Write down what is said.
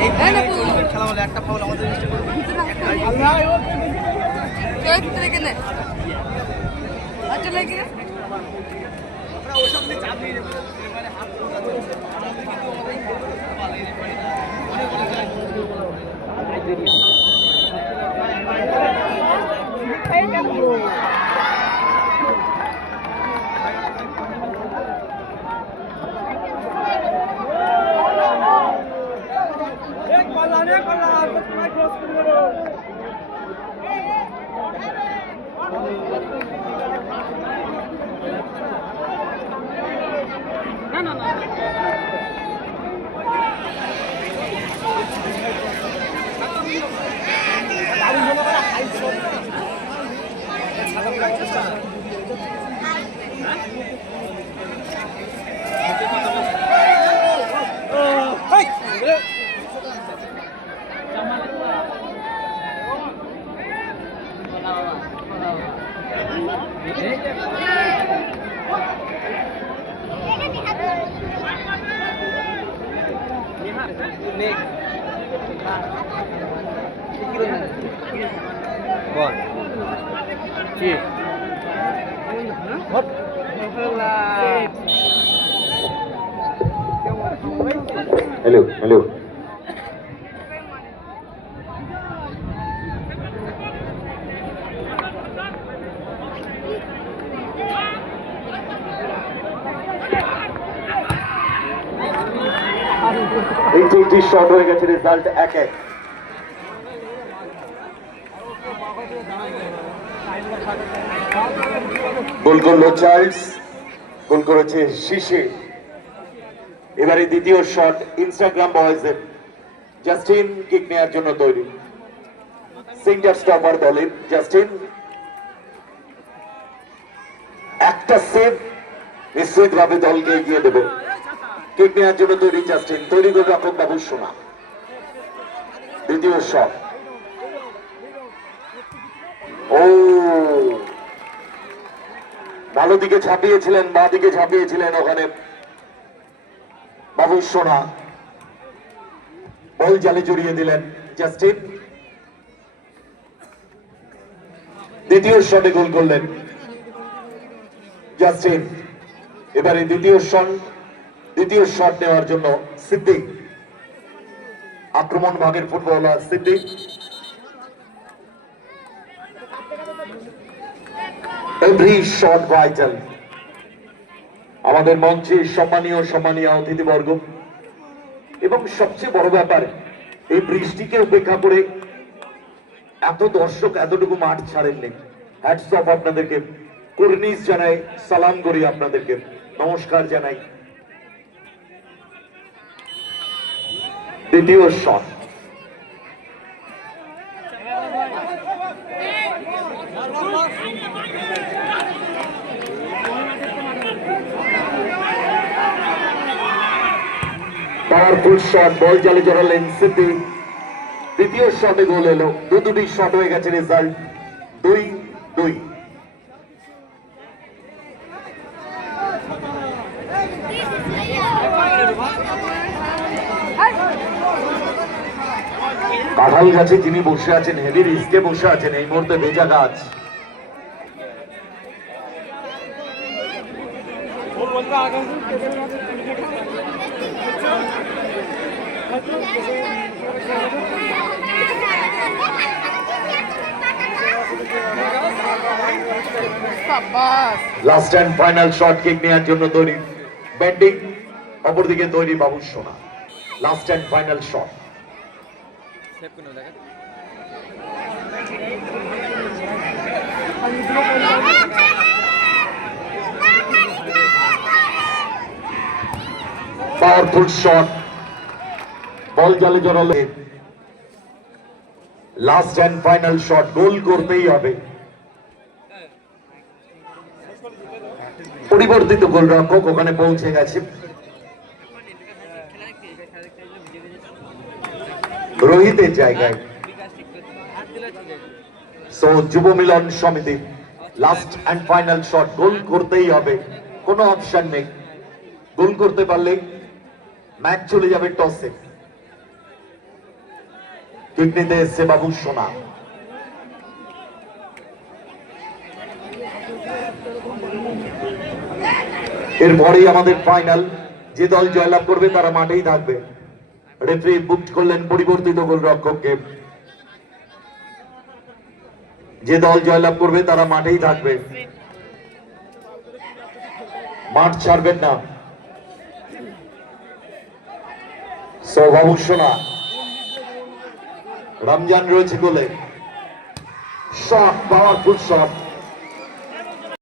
এই খেলা হলে একটা ফাউল আমাদের মিস্টেক করবে কেউ no, কেনে বল। কি? হপ। হ্যালো হ্যালো এই দুইটি শট হয়ে গেছে রেজাল্ট এক। এক গোল করল চার্লস গোল করেছে শিশির এবারে দ্বিতীয় শট ইনস্টাগ্রাম বয়েজের জাস্টিন কিক নেওয়ার জন্য তৈরি। সিঙ্গার স্টপার দলের জাস্টিন একটা সেভ নিশ্চিত ভাবে দলকে এগিয়ে দেবে। কিক নেওয়ার জন্য তৈরি তৈরি করে রকম বাবু শোনা দ্বিতীয় ও ভালো দিকে ঝাঁপিয়েছিলেন বা দিকে ঝাঁপিয়েছিলেন ওখানে বাবু সোনা। বল জালে জড়িয়ে দিলেন, জাস্টিন। দ্বিতীয় শটে গোল করলেন, জাস্টিন। এবারে দ্বিতীয় শট। দ্বিতীয় শট নেওয়ার জন্য সিদ্দিক। আক্রমণ ভাগের footballer Siddique. Every shot vital আমাদের মঞ্চে সম্মানীয় সম্মানীয় অতিথিবর্গ। এবং সবচেয়ে বড় ব্যাপার, এই বৃষ্টিকে উপেক্ষা করে এত দর্শক এতটুকু মাঠ ছাড়েননি। হ্যাটস অফ আপনাদেরকে। কুর্নিশ জানাই, সালাম করি আপনাদেরকে। নমস্কার জানাই। দ্বিতীয় শট। পাওয়ারফুল শট, বল জালে জড়ালেন সিদ্ধি দ্বিতীয় শটে গোল এলো। দু দুটি শট হয়ে গেছে রেজাল্ট দুই দুই। কাঁঠাল গাছে যিনি বসে আছেন হেভি রিস্কে বসে আছেন, এই মুহূর্তে ভেজা গাছ। Last and final shot kick নেওয়ার জন্য তৈরি। ব্যান্ডিং অপরদিকে তৈরি বাবু সোনা। Last and final shot save করে দেখেন। পাওয়ারফুল শট বল জালে জড়ালে last and final shot goal করতেই হবে। পরিবর্তিত গোলরক্ষক ওখানে পৌঁছে গেছে। রোহিতের জায়গায়। সো যুব মিলন সমিতি last and final shot goal করতেই হবে। কোনো অপশন নেই। গোল করতে পারলে ম্যাচ চলে যাবে টসে কিক নিতে এসছে বাবু সোনা। এরপরেই আমাদের ফাইনাল যে দল জয়লাভ করবে তারা মাঠেই থাকবে। রেফারি বুক করলেন পরিবর্তিত গোলরক্ষককে। যে দল জয়লাভ করবে, তারা মাঠেই থাকবে। মাঠ ছাড়বেন না। সৌবাবু সোনা রমজান রয়েছে গোলে। Shot, powerful shot.